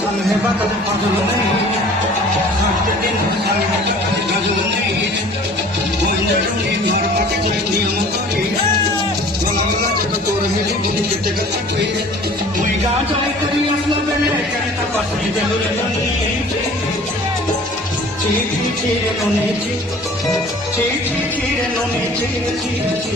संगे बदल बदल नहीं दिन संगे बदल नहीं बंदरुनी घर पटे नियम करे गला गला जब तोर मेरी बुद्धि जते कटे मुई गांव जाय करी असला बेले करे तपस्वी जरूर नहीं चीची चीरे नोने चीची चीरे नोने चीची